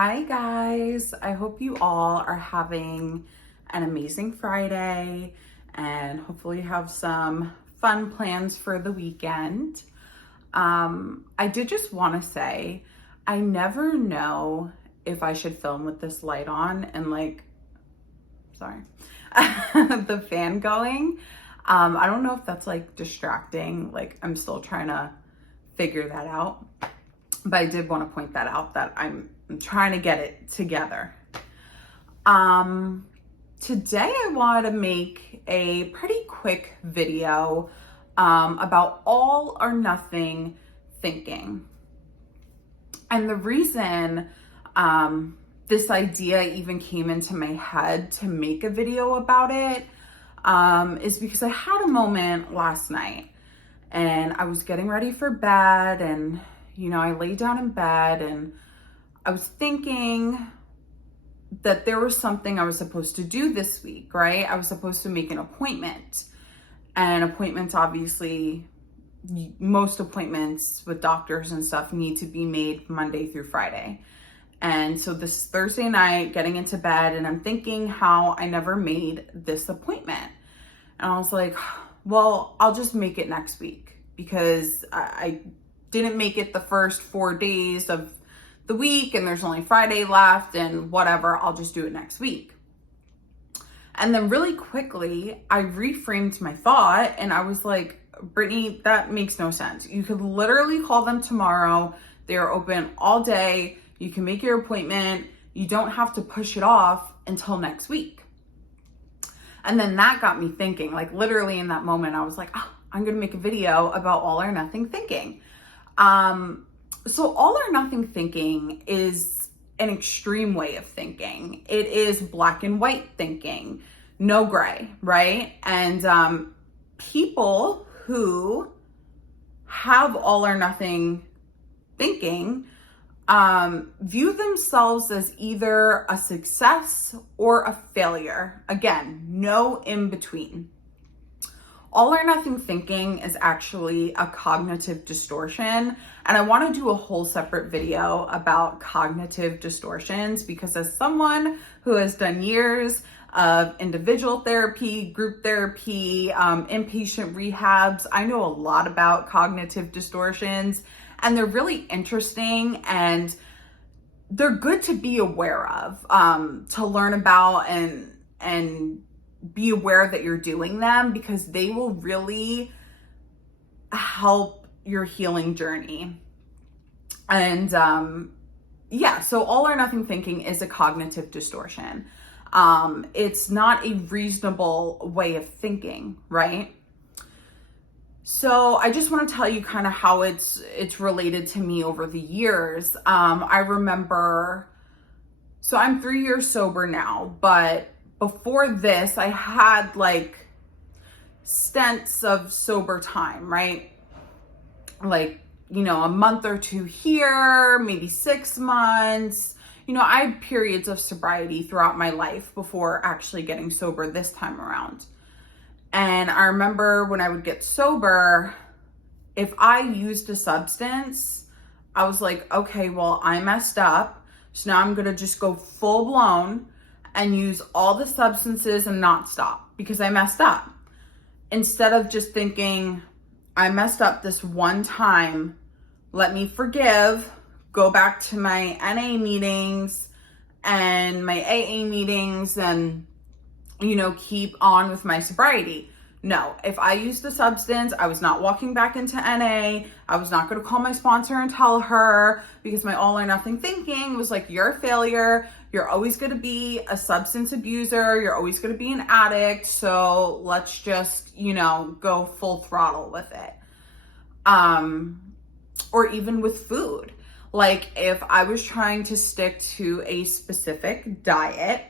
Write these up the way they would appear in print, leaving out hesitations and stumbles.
Hi guys, I hope you all are having an amazing Friday and hopefully have some fun plans for the weekend. I did just want to say, I never know if I should film with this light on and sorry, the fan going. I don't know if that's distracting, I'm still trying to figure that out. But I did want to point that out that I'm trying to get it together. Today I wanted to make a pretty quick video about all or nothing thinking. And the reason this idea even came into my head to make a video about it is because I had a moment last night and I was getting ready for bed and I laid down in bed and I was thinking that there was something I was supposed to do this week, right? I was supposed to make an appointment. And appointments, obviously, most appointments with doctors and stuff need to be made Monday through Friday. And so this Thursday night, getting into bed, and I'm thinking how I never made this appointment. And I was like, well, I'll just make it next week because I didn't make it the first 4 days of the week and there's only Friday left and whatever, I'll just do it next week. And then really quickly, I reframed my thought and I was like, Brittany, that makes no sense. You could literally call them tomorrow. They are open all day. You can make your appointment. You don't have to push it off until next week. And then that got me thinking, literally in that moment, I was like, I'm going to make a video about all or nothing thinking. So all or nothing thinking is an extreme way of thinking. It is black and white thinking, no gray, right? And people who have all or nothing thinking view themselves as either a success or a failure. Again, no in between. All or nothing thinking is actually a cognitive distortion. And I want to do a whole separate video about cognitive distortions because as someone who has done years of individual therapy, group therapy, inpatient rehabs, I know a lot about cognitive distortions and they're really interesting and they're good to be aware of, to learn about and be aware that you're doing them because they will really help your healing journey. And so all or nothing thinking is a cognitive distortion. It's not a reasonable way of thinking, right? So I just want to tell you kind of how it's related to me over the years. I remember, so I'm 3 years sober now, but before this, I had stints of sober time, right? A month or two here, maybe 6 months. I had periods of sobriety throughout my life before actually getting sober this time around. And I remember when I would get sober, if I used a substance, I was like, okay, well, I messed up. So now I'm going to just go full blown and use all the substances and not stop because I messed up. Instead of just thinking, I messed up this one time, let me forgive, go back to my NA meetings and my AA meetings and, keep on with my sobriety. No, if I used the substance, I was not walking back into NA. I was not going to call my sponsor and tell her because my all or nothing thinking was like, you're a failure. You're always going to be a substance abuser. You're always going to be an addict. So let's just, go full throttle with it. Or even with food. If I was trying to stick to a specific diet,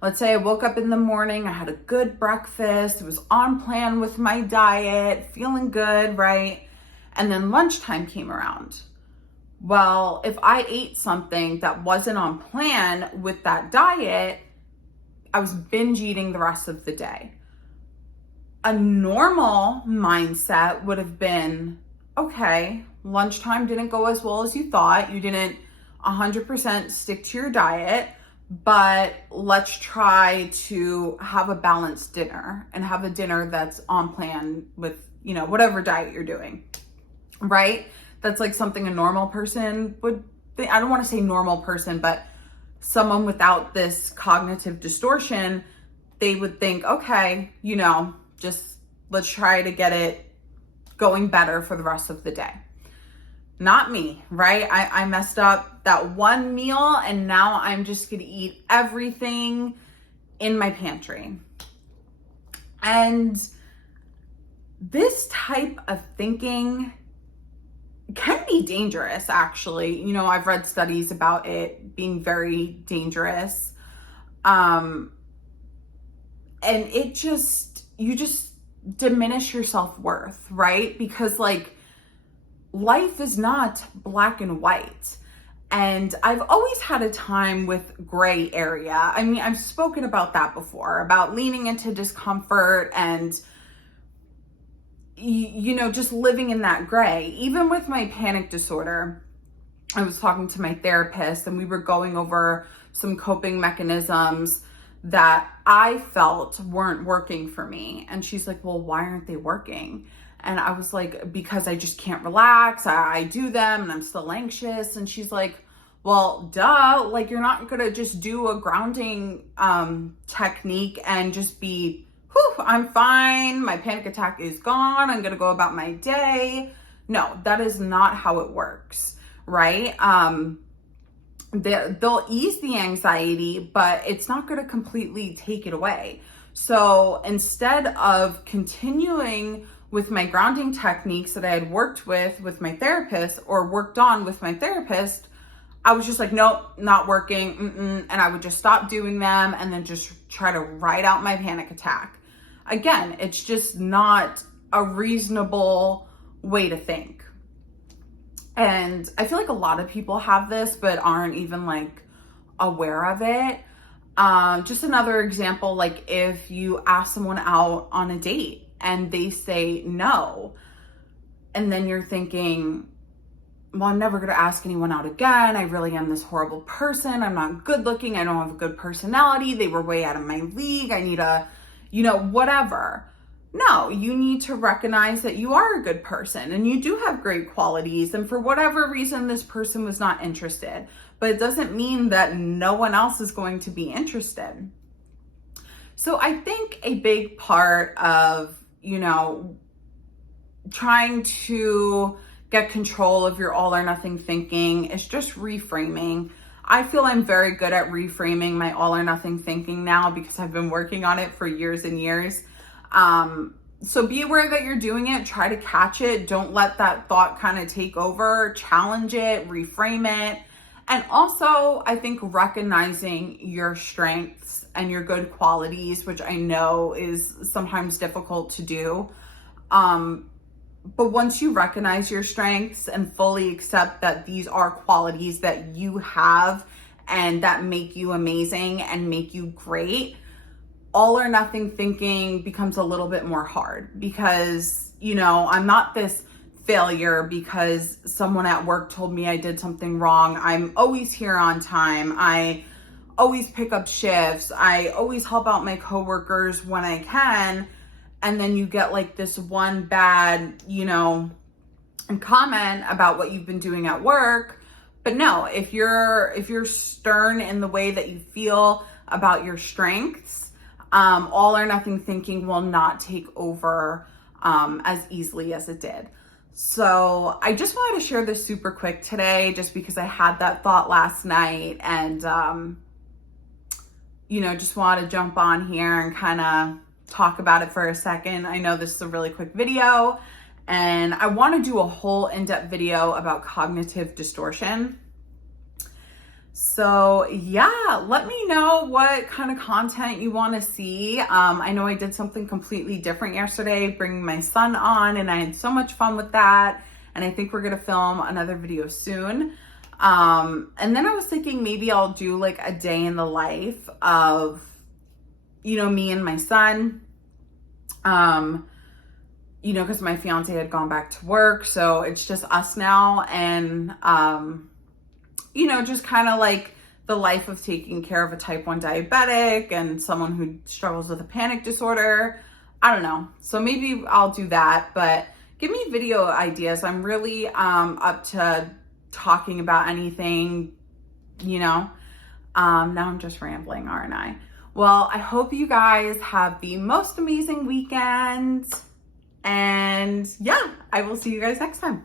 let's say I woke up in the morning, I had a good breakfast, it was on plan with my diet, feeling good, right? And then lunchtime came around. Well, if I ate something that wasn't on plan with that diet, I was binge eating the rest of the day. A normal mindset would have been, okay, lunchtime didn't go as well as you thought. You didn't 100% stick to your diet, but let's try to have a balanced dinner and have a dinner that's on plan with, whatever diet you're doing, right? That's like something a normal person would think. I don't want to say normal person, but someone without this cognitive distortion, they would think, okay, just let's try to get it going better for the rest of the day. Not me, right? I messed up that one meal and now I'm just gonna eat everything in my pantry. And this type of thinking can be dangerous, actually. I've read studies about it being very dangerous. And you just diminish your self-worth, right? Because life is not black and white. And I've always had a time with gray area. I mean, I've spoken about that before, about leaning into discomfort and, just living in that gray. Even with my panic disorder, I was talking to my therapist and we were going over some coping mechanisms that I felt weren't working for me. And she's like, well, why aren't they working? And I was like, because I just can't relax. I do them and I'm still anxious. And she's like, well, duh, you're not gonna just do a grounding technique and just be, I'm fine. My panic attack is gone. I'm gonna go about my day. No, that is not how it works, right? They'll ease the anxiety, but it's not gonna completely take it away. So instead of continuing with my grounding techniques that I had worked with my therapist or worked on with my therapist, I was just like, nope, not working. And I would just stop doing them and then just try to ride out my panic attack. Again, it's just not a reasonable way to think. And I feel like a lot of people have this, but aren't even aware of it. Just another example, if you ask someone out on a date and they say no, and then you're thinking, well, I'm never going to ask anyone out again. I really am this horrible person. I'm not good looking. I don't have a good personality. They were way out of my league. I need a, whatever. No, you need to recognize that you are a good person and you do have great qualities. And for whatever reason, this person was not interested. But it doesn't mean that no one else is going to be interested. So I think a big part of, trying to get control of your all or nothing thinking is just reframing. I feel I'm very good at reframing my all or nothing thinking now because I've been working on it for years and years. So be aware that you're doing it, try to catch it. Don't let that thought kind of take over, challenge it, reframe it. And also, I think recognizing your strengths and your good qualities, which I know is sometimes difficult to do. But once you recognize your strengths and fully accept that these are qualities that you have and that make you amazing and make you great, all or nothing thinking becomes a little bit more hard because, I'm not this failure because someone at work told me I did something wrong. I'm always here on time. I always pick up shifts. I always help out my coworkers when I can. And then you get this one bad, comment about what you've been doing at work. But no, if you're stern in the way that you feel about your strengths, all or nothing thinking will not take over as easily as it did. So I just wanted to share this super quick today, just because I had that thought last night and, just wanted to jump on here and kind of talk about it for a second. I know this is a really quick video and I want to do a whole in-depth video about cognitive distortion. So yeah, let me know what kind of content you want to see. I know I did something completely different yesterday, bringing my son on, and I had so much fun with that. And I think we're going to film another video soon. And then I was thinking maybe I'll do a day in the life of, me and my son, because my fiance had gone back to work. So it's just us now. And, you know, just kind of like the life of taking care of a type 1 diabetic and someone who struggles with a panic disorder. I don't know. So maybe I'll do that, but give me video ideas. I'm really up to talking about anything, you know. Now I'm just rambling, aren't I? Well, I hope you guys have the most amazing weekend. And yeah, I will see you guys next time.